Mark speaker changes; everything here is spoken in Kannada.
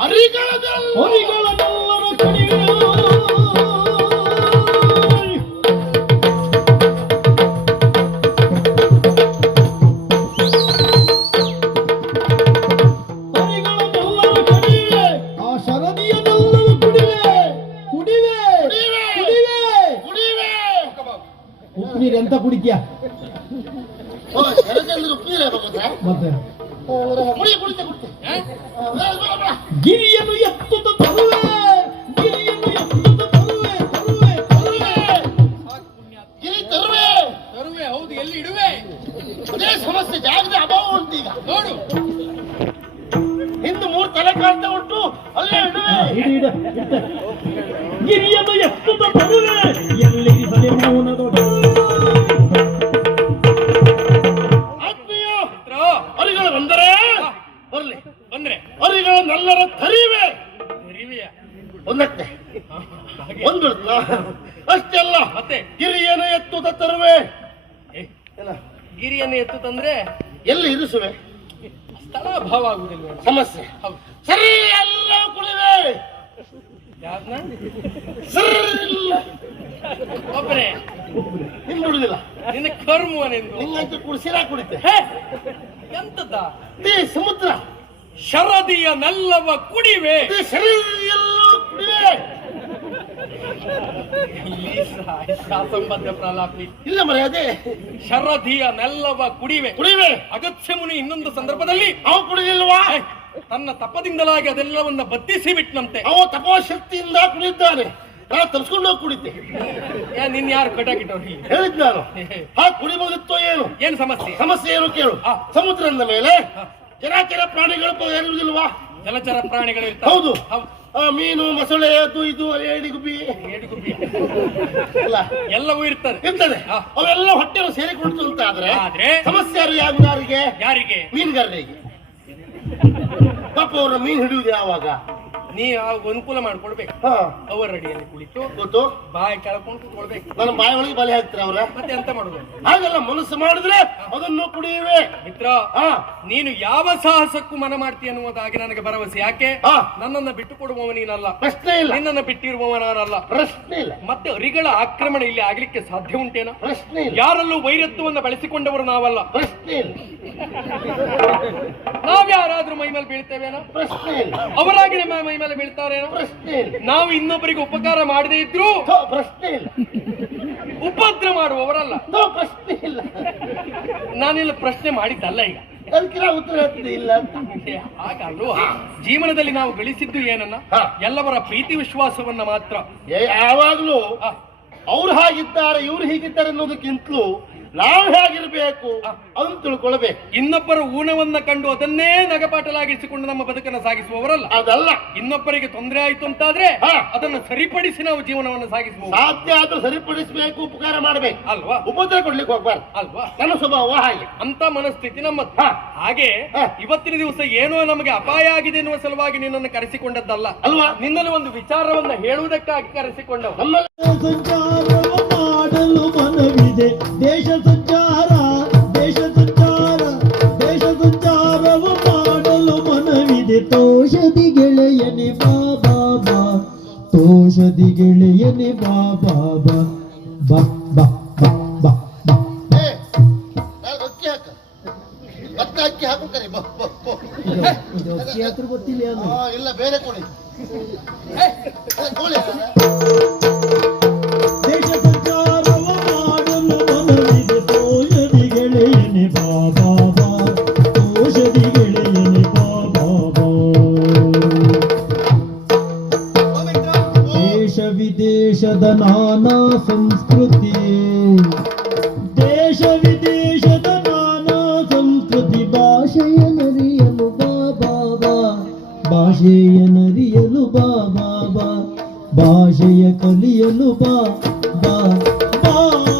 Speaker 1: ಎಂತ ಕುಡಿತೀಯ ಮತ್ತೆ ಗಿರಿಯನ್ನು ಎತ್ತುತ್ತ ತರುವೆ, ಗಿರಿಯನ್ನು ಎತ್ತುತ್ತ ತರುವೆ, ತರುವೆ, ತರುವೆ,
Speaker 2: ಗಿರಿ ತರುವೆ,
Speaker 3: ತರುವೆ. ಹೌದು, ಎಲ್ಲಿ ಇಡುವೆ?
Speaker 2: ಅದೇ ಸಮಸ್ಯೆ, ಜಾಗದ ಅಭಾವ ಉಂಟು ಈಗ.
Speaker 3: ನೋಡು,
Speaker 2: ಹಿಂದೆ 3 ತಲೆ ಕಾಣ್ತಾ ಉಂಟು, ಅಲ್ಲೇ ಇಡುವೆ.
Speaker 1: ಗಿರಿಯನ್ನು ಎತ್ತುತ್ತ ತರುವೆ, ಎಲ್ಲಿರಿಸದೆ ಮೌನದೊಡ
Speaker 2: ಅರಿಗಳು ಬಂದರೆ ಬರ್ಲಿ,
Speaker 3: ಬಂದ್ರೆ
Speaker 2: ಅರಿಗಳನ್ನೆಲ್ಲರ ತರಿವೆ.
Speaker 3: ತರಿವೆಯ
Speaker 2: ಒಂದಕ್ಕೆ ಒಂದ್ಬಿಡ್ತ ಅಷ್ಟೇ ಅಲ್ಲ,
Speaker 3: ಮತ್ತೆ
Speaker 2: ಗಿರಿಯನ್ನು ಎತ್ತುತ್ತ ತರುವೆ.
Speaker 3: ಗಿರಿಯನ್ನು ಎತ್ತು ತಂದ್ರೆ
Speaker 2: ಎಲ್ಲಿ ಇರಿಸುವೆ?
Speaker 3: ಸ್ಥಳ ಅಭಾವ ಆಗುದಿಲ್ವ?
Speaker 2: ಸಮಸ್ಯೆ.
Speaker 3: ಹೌದು.
Speaker 2: ಸರಿ, ಎಲ್ಲ ಕುಳಿವೆ.
Speaker 3: ಯಾರನ್ನ?
Speaker 2: ಒಬ್ಬರೇ ನಿಂದುಡುದಿಲ್ಲ.
Speaker 3: ನಿನ್ನ ಕರ್ಮವನೆಂದು
Speaker 2: ನಿಂಗಂತೂ ಕುಡಿಸಿರಾ ಕುಡಿತೆ.
Speaker 3: ಎಂತದ?
Speaker 2: ಸಮುದ್ರ
Speaker 3: ಶರದಿಯ ನೆಲ್ಲವ ಕುಡಿವೆ.
Speaker 2: ಸರಿ, ಎಲ್ಲ ಕುಡಿವೆ.
Speaker 3: ಸಂಬಂಧ ಪ್ರಲಾಪಿ
Speaker 2: ಇಲ್ಲ ಮರೆ, ಅದೇ
Speaker 3: ಶರದಿಯ ನೆಲ್ಲವ ಕುಡಿವೆ.
Speaker 2: ಕುಡಿವೆ.
Speaker 3: ಅಗತ್ಯ ಮುನಿ ಇನ್ನೊಂದು ಸಂದರ್ಭದಲ್ಲಿ
Speaker 2: ಅವ ಕುಡಿದಿಲ್ವಾ?
Speaker 3: ತನ್ನ ತಪದಿಂದಲಾಗಿ ಅದೆಲ್ಲವನ್ನ ಬತ್ತಿಸಿ ಬಿಟ್ನಂತೆ.
Speaker 2: ಅವ ತಪೋಶಕ್ತಿಯಿಂದ ಕುಡಿದ್ದಾನೆ. ನಾನು ತರಿಸ್ಕೊಂಡು ಹೋಗಿ ಕುಡಿತೆ.
Speaker 3: ನಿನ್ ಯಾರು ಕಟಾಕಿಟ್ಟವ್ರಿ?
Speaker 2: ಹೇಳಿದ್ ನಾನು. ಕುಡಿಬಹುದಿತ್ತೋ ಏನು?
Speaker 3: ಏನ್ ಸಮಸ್ಯೆ?
Speaker 2: ಸಮಸ್ಯೆ ಏನು ಕೇಳು. ಸಮುದ್ರದ ಮೇಲೆ ಜಲಚರ ಪ್ರಾಣಿಗಳು ಇರುವುದಿಲ್ವಾ?
Speaker 3: ಜಲಚರ ಪ್ರಾಣಿಗಳು ಇರ್ತಾವೆ.
Speaker 2: ಹೌದು. ಮೀನು, ಮೊಸಳೆ, ಅದು ಇದು, ಏಡಿಗುಬ್ಬಿ
Speaker 3: ಎಲ್ಲವೂ ಇರ್ತದೆ.
Speaker 2: ಅವೆಲ್ಲ ಹೊಟ್ಟೆಯನ್ನು ಸೇರಿಕೊಳ್ತು ಅಂತ ಆದ್ರೆ ಸಮಸ್ಯೆ ಯಾರಿಗೆ?
Speaker 3: ಯಾರಿಗೆ?
Speaker 2: ಮೀನುಗಾರರಿಗೆ. ಪಾಪ ಅವ್ರ ಮೀನು ಹಿಡಿಯುವುದು ಯಾವಾಗ?
Speaker 3: ನೀ ಅನುಕೂಲ ಮಾಡ್ಕೊಡ್ಬೇಕು. ಅವರ ಅಡಿಯಲ್ಲಿ ಕುಳಿತು
Speaker 2: ಗೊತ್ತು
Speaker 3: ಬಾಯಿ ಕೆಳಕೊಂಡು ಕೂತ್ಕೊಳ್ಬೇಕು.
Speaker 2: ನನ್ನ ಬಾಯಿ ಒಳಗೆ ಬಲೆ ಹಾಕ್ತಾರ ಅವ್ರ.
Speaker 3: ಮತ್ತೆ ಎಂತ ಮಾಡುದು?
Speaker 2: ಹಾಗಲ್ಲ, ಮನಸ್ಸು ಮಾಡಿದ್ರೆ ಅದನ್ನು ಕುಡಿಯುವೆ.
Speaker 3: ಮಿತ್ರ, ನೀನು ಯಾವ ಸಾಹಸಕ್ಕೂ ಮನ ಮಾಡ್ತೀಯ ಅನ್ನುವುದಾಗಿ ನನಗೆ ಭರವಸೆ. ಯಾಕೆ? ನನ್ನನ್ನ ಬಿಟ್ಟು ಕೊಡುವವ ನೀನಲ್ಲ.
Speaker 2: ಪ್ರಶ್ನೆ ಇಲ್ಲ.
Speaker 3: ನಿನ್ನನ್ನು ಬಿಟ್ಟಿರುವವ ನಾನಲ್ಲ.
Speaker 2: ಪ್ರಶ್ನೆ ಇಲ್ಲ.
Speaker 3: ಮತ್ತೆ ಅರಿಗಳ ಆಕ್ರಮಣ ಇಲ್ಲಿ ಆಗ್ಲಿಕ್ಕೆ ಸಾಧ್ಯ ಉಂಟೇನ?
Speaker 2: ಪ್ರಶ್ನೆ ಇಲ್ಲ.
Speaker 3: ಯಾರಲ್ಲೂ ವೈರತ್ವವನ್ನು ಬೆಳೆಸಿಕೊಂಡವರು ನಾವಲ್ಲ.
Speaker 2: ಪ್ರಶ್ನೆ ಇಲ್ಲ.
Speaker 3: ನಾವ್ಯಾರಾದ್ರೂ ಮೈ ಮೇಲೆ ಬೀಳ್ತೇವೇನೋ?
Speaker 2: ಪ್ರಶ್ನೆ ಇಲ್ಲ.
Speaker 3: ಅವರಾಗಿ ನಮ್ಮ ಮೈ ಮೇಲೆ ಬೀಳ್ತಾರೇನೋ?
Speaker 2: ಪ್ರಶ್ನೆ ಇಲ್ಲ.
Speaker 3: ನಾವು ಇನ್ನೊಬ್ಬರಿಗೆ ಉಪಕಾರ ಮಾಡದೇ ಇದ್ರು
Speaker 2: ಪ್ರಶ್ನೆ ಇಲ್ಲ.
Speaker 3: ಉಪದ್ರ ಮಾಡುವವರಲ್ಲ.
Speaker 2: ಪ್ರಶ್ನೆ ಇಲ್ಲ.
Speaker 3: ನಾನೆಲ್ಲ ಪ್ರಶ್ನೆ ಮಾಡಿದ್ದಲ್ಲ ಈಗ.
Speaker 2: ಅದಕ್ಕೆ ಉತ್ತರ ಹೇಳ್ತಿದ್ದೆ ಇಲ್ಲ ಅಂತ.
Speaker 3: ಹಾಗಲ್ವ? ಜೀವನದಲ್ಲಿ ನಾವು ಗಳಿಸಿದ್ದು ಏನನ್ನ? ಎಲ್ಲವರ ಪ್ರೀತಿ ವಿಶ್ವಾಸವನ್ನ ಮಾತ್ರ.
Speaker 2: ಯಾವಾಗ್ಲೂ ಅವ್ರು ಹಾಗಿದ್ದಾರೆ, ಇವ್ರು ಹೀಗಿದ್ದಾರೆ ಅನ್ನೋದಕ್ಕಿಂತಲೂ ನಾವು ಹೇಗಿರ್ಬೇಕು ಅದನ್ನು ತಿಳ್ಕೊಳ್ಬೇಕು.
Speaker 3: ಇನ್ನೊಬ್ಬರ ಊನವನ್ನ ಕಂಡು ಅದನ್ನೇ ನಗಪಾಟಲಾಗಿಸಿಕೊಂಡು ನಮ್ಮ ಬದುಕನ್ನು ಸಾಗಿಸುವವರಲ್ಲ.
Speaker 2: ಅದಲ್ಲ.
Speaker 3: ಇನ್ನೊಬ್ಬರಿಗೆ ತೊಂದರೆ ಆಯ್ತು ಅಂತಾದ್ರೆ ಅದನ್ನು ಸರಿಪಡಿಸಿ ನಾವು ಜೀವನವನ್ನು ಸಾಗಿಸಬಹುದು.
Speaker 2: ಸಾಧ್ಯ ಆದ್ರೂ ಸರಿಪಡಿಸಬೇಕು, ಉಪಕಾರ ಮಾಡ್ಬೇಕು
Speaker 3: ಅಲ್ವಾ?
Speaker 2: ಉಪದ್ರ ಕೊಡ್ಲಿಕ್ಕೆ ಹೋಗ್ಬಾರ್ದು
Speaker 3: ಅಲ್ವಾ?
Speaker 2: ನನ್ನ ಸ್ವಭಾವ ಹಾಗೆ.
Speaker 3: ಅಂತ ಮನಸ್ಥಿತಿ ನಮ್ಮದು. ಹಾಗೆ ಇವತ್ತಿನ ದಿವಸ ಏನೋ ನಮಗೆ ಅಪಾಯ ಆಗಿದೆ ಎನ್ನುವ ಸಲುವಾಗಿ ನಿನ್ನನ್ನು ಕರೆಸಿಕೊಂಡದ್ದಲ್ಲ
Speaker 2: ಅಲ್ವಾ?
Speaker 3: ನಿನ್ನಲ್ಲಿ ಒಂದು ವಿಚಾರವನ್ನ ಹೇಳುವುದಕ್ಕಾಗಿ ಕರೆಸಿಕೊಂಡವ.
Speaker 1: ಮಾಡಲು ಮನವಿದೆ. ದೇಶ ಸಂಚಾರ, ದೇಶ ಸಂಚಾರ, ದೇಶ ಸಂಚಾರವು ಮಾಡಲು ಮನವಿದೆ. ತೋಷದಿ ಗೆಳೆಯನೆ ಬಾ ಬಾ ಬಾ, ತೋಷದಿ ಗೆಳೆಯನೆ ಬಾ ಬಾ ಬಾ ಬಾ ಬಾ ಬಾ ಬಾ ಬಾ.
Speaker 2: ಅಕ್ಕಿ ಹಾಕ, ಭತ್ತ ಅಕ್ಕಿ ಹಾಕು ಕರಿ.
Speaker 1: ಅಕ್ಕಿ ಹತ್ರ ಗೊತ್ತಿಲ್ಲ.
Speaker 2: ಇಲ್ಲ, ಬೇರೆ ಕೋಳಿ ಕೋಳಿ.
Speaker 1: ದೇಶ ಸಂಚಾರವ ಮಾಡಲು ಮನವಿದೆ. ತೋಷದಿ ಗೆಳೆಯನೆ ಬಾ ಬಾ ಬಾ, ತೋಷದಿ ಗೆಳೆಯನೆ ಬಾ ಬಾ ಬಾ. ದೇಶ ವಿದೇಶದ ನಾನಾ ಸಂಸ್ಕೃತಿ, ದೇಶ ವಿದೇಶದ ನಾನಾ ಸಂಸ್ಕೃತಿ. ಭಾಷೆಯ ನರಿಯಲು ಬಾ ಬಾ ಬಾ, ಭಾಷೆಯ ನರಿಯಲು ಬಾ ಬಾ ಬಾ, ಭಾಷೆಯ ಕಲಿಯಲು ಬಾ ಬಾ ಬಾ.